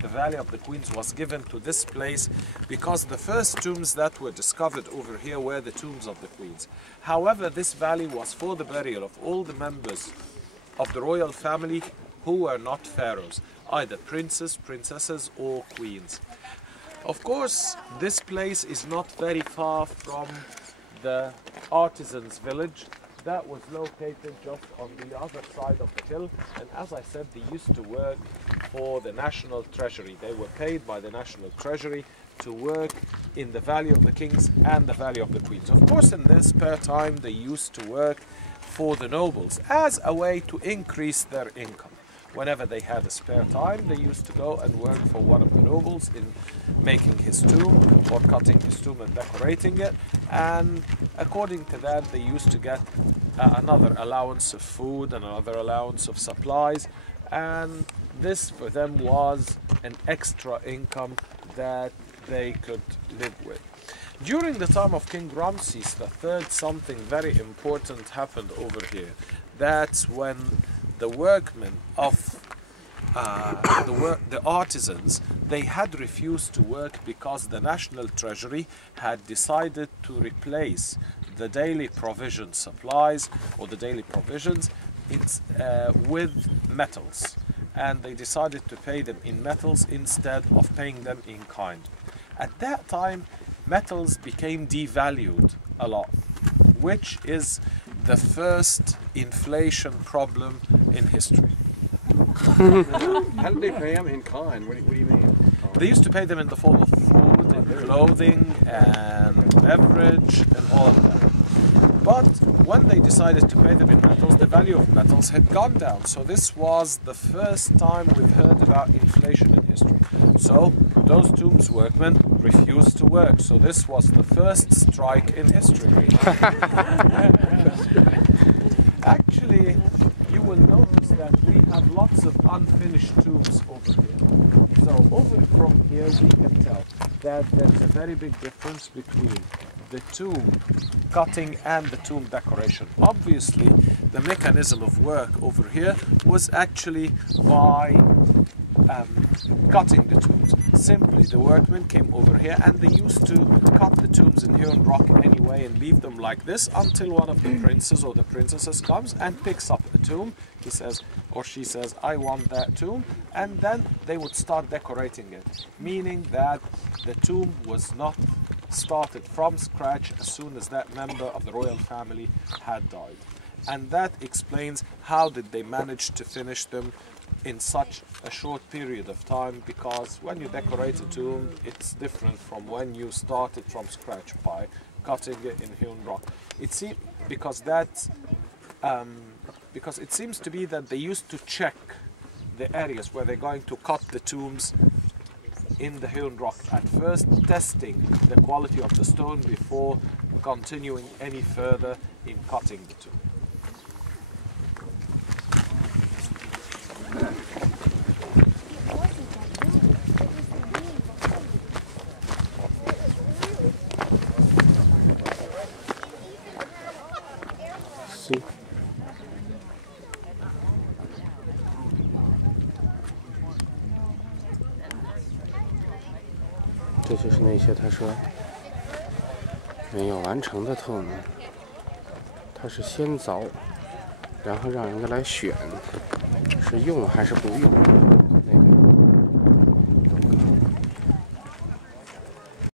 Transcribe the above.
the Valley of the Queens was given to this place because the first tombs that were discovered over here were the tombs of the queens. However, this valley was for the burial of all the members of the royal family who were not pharaohs, either princes, princesses, or queens. Of course, this place is not very far from the artisans' village that was located just on the other side of the hill, and as I said, they used to work for the National Treasury. They were paid by the National Treasury to work in the Valley of the Kings and the Valley of the Queens. Of course, in their spare time, they used to work for the nobles as a way to increase their income. Whenever they had a spare time, they used to go and work for one of the nobles in making his tomb or cutting his tomb and decorating it. And according to that, they used to get another allowance of food and another allowance of supplies. And this for them was an extra income that they could live with. During the time of King Ramses III, something very important happened over here. That's when the workmen of the artisans, they had refused to work because the National Treasury had decided to replace the daily provision supplies or the daily provisions with metals, and they decided to pay them in metals instead of paying them in kind. At that time, metals became devalued a lot, which is the first inflation problem in history. How did they pay them in kind? What do you mean? They used to pay them in the form of food and clothing and beverage and all of that. But when they decided to pay them in metals, the value of metals had gone down. So this was the first time we've heard about inflation in history. So those tombs workmen refused to work. So this was the first strike in history. Actually, you will notice that we have lots of unfinished tombs over here. So over from here we can tell that there's a very big difference between the tomb cutting and the tomb decoration. Obviously, the mechanism of work over here was actually by cutting the tombs. Simply, the workmen came over here and they used to cut the tombs in hewn rock anyway and leave them like this until one of the princes or the princesses comes and picks up a tomb. He says or she says, I want that tomb, and then they would start decorating it, meaning that the tomb was not started from scratch as soon as that member of the royal family had died. And that explains how did they manage to finish them in such a short period of time, because when you decorate a tomb, it's different from when you started from scratch by cutting it in hewn rock. It seems because it seems to be that they used to check the areas where they're going to cut the tombs in the hewn rock at first, testing the quality of the stone before continuing any further in cutting the tomb. See? 这就是那些他说没有完成的tomb，他是先凿，然后让人家来选，是用还是不用。